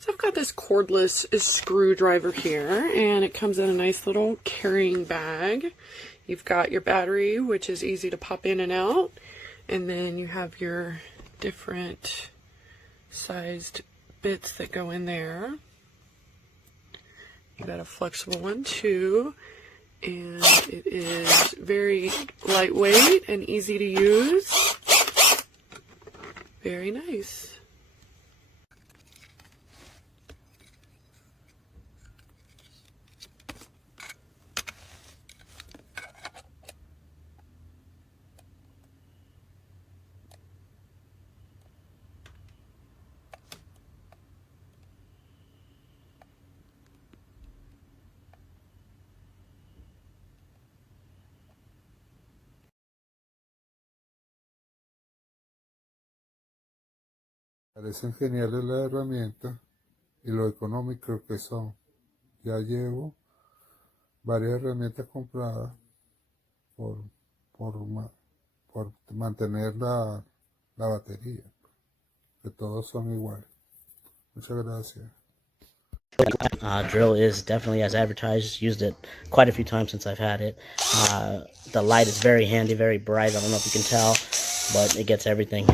So I've got this cordless screwdriver here, and it comes in a nice little carrying bag. You've got your battery, which is easy to pop in and out, and then you have your different sized bits that go in there. You got a flexible one too, and it is very lightweight and easy to use. Very nice. Parecen geniales las herramientas y lo económico que son. Ya llevo varias herramientas compradas por, por mantener la batería, que todos son iguales. Muchas gracias. Drill is definitely as advertised. Used it quite a few times since I've had it. The light is very handy, very bright. I don't know if you can tell, but it gets everything.